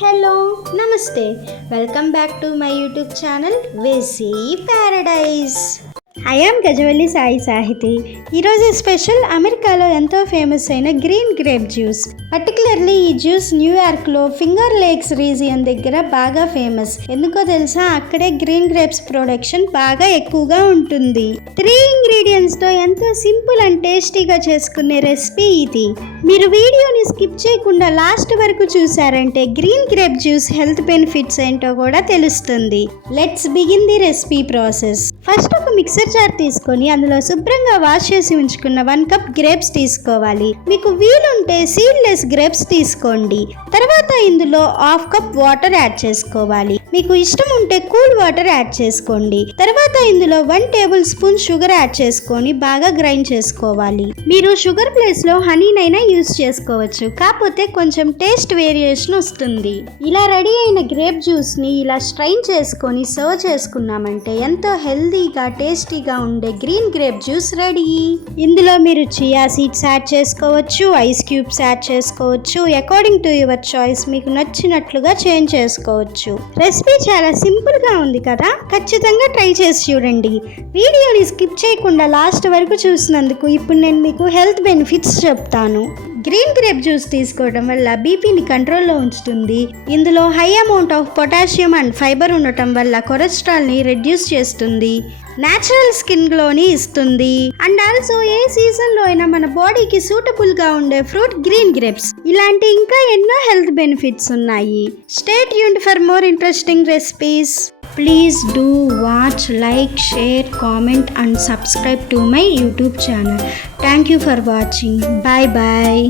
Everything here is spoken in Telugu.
హలో నమస్తే welcome back to my YouTube channel వేసీ paradise. I am Gajavalli Sai Sahithi. ఈరోజు స్పెషల్ అమెరికాలో ఎంతో ఫేమస్ అయిన గ్రీన్ గ్రేప్ జ్యూస్. పర్టికులర్లీ ఈ జ్యూస్ న్యూయార్క్లో ఫింగర్ లేక్స్ రీజియన్ దగ్గర బాగా ఫేమస్. ఎందుకో తెలుసా? అక్కడే గ్రీన్ గ్రేప్స్ ప్రొడక్షన్ బాగా ఎక్కువగా ఉంటుంది. 3 ఇంగ్రీడియంట్స్తో ఎంతో సింపుల్ అండ్ టేస్టీగా చేసుకునే రెసిపీ ఇది. మీరు వీడియోని స్కిప్ చేయకుండా లాస్ట్ వరకు చూసారంటే green grape juice health benefits ఏంటో కూడా తెలుస్తుంది. Let's begin the recipe process. First ఒక మిక్సర్ జార్ తీసుకొని అందులో శుభ్రంగా వాష్ చేసి ఉంచుకున్న 1 కప్ గ్రేప్స్ తీసుకోవాలి. మీకు వీలుంటే సీడ్లెస్ గ్రేప్స్ తీసుకోండి. తర్వాత ఇందులో 1/2 కప్ వాటర్ యాడ్ చేసుకోవాలి. మీకు ఇష్టం ఉంటే కూల్ వాటర్ యాడ్ చేసుకోండి. తర్వాత ఇందులో 1 టేబుల్ స్పూన్ షుగర్ యాడ్ చేసుకొని బాగా గ్రైండ్ చేసుకోవాలి. మీరు షుగర్ ప్లేస్ లో హనీనైనా యూజ్ చేసుకోవచ్చు, కాకపోతే కొంచెం టేస్ట్ వేరియేషన్ వస్తుంది. ఇలా రెడీ అయిన గ్రేప్ జ్యూస్ ని ఇలా స్ట్రైన్ చేసుకొని సర్వ్ చేసుకున్నామంటే ఎంతో హెల్దీగా టేస్టీగా ఉండే గ్రీన్ గ్రేప్ జ్యూస్ రెడీ. ఇందులో మీరు చియా సీడ్స్ యాడ్ చేసుకోవచ్చు, ఐస్ క్యూబ్స్ యాడ్ చేసుకోవచ్చు. అకార్డింగ్ టు యువర్ చాయిస్, మీకు నచ్చినట్లుగా చేంజ్ చేసుకోవచ్చు. రెసిపీ చాలా సింపుల్ గా ఉంది కదా, ఖచ్చితంగా ట్రై చేసి చూడండి. వీడియోని స్కిప్ చేయకుండా లాస్ట్ వరకు చూసినందుకు ఇప్పుడు నేను మీకు హెల్త్ బెనిఫిట్స్ చెప్తాను. గ్రీన్ గ్రేప్ జ్యూస్ తీసుకోవడం వల్ల బీపీని కంట్రోల్లో ఉంచుతుంది. ఇందులో high amount of potassium and fibre ఉండటం వల్ల కొలెస్ట్రాల్ని రెడ్యూస్ చేస్తుంది. న్యాచురల్ స్కిన్ గ్లోని ఇస్తుంది. అండ్ ఆల్సో ఏ సీజన్లో అయినా మన బాడీకి సూటబుల్గా ఉండే ఫ్రూట్ గ్రీన్ గ్రేప్స్. ఇలాంటి ఇంకా ఎన్నో హెల్త్ బెనిఫిట్స్ ఉన్నాయి. Stay tuned for more interesting recipes. Please do watch, like, share, comment and subscribe to my YouTube channel. Thank you for watching. Bye bye.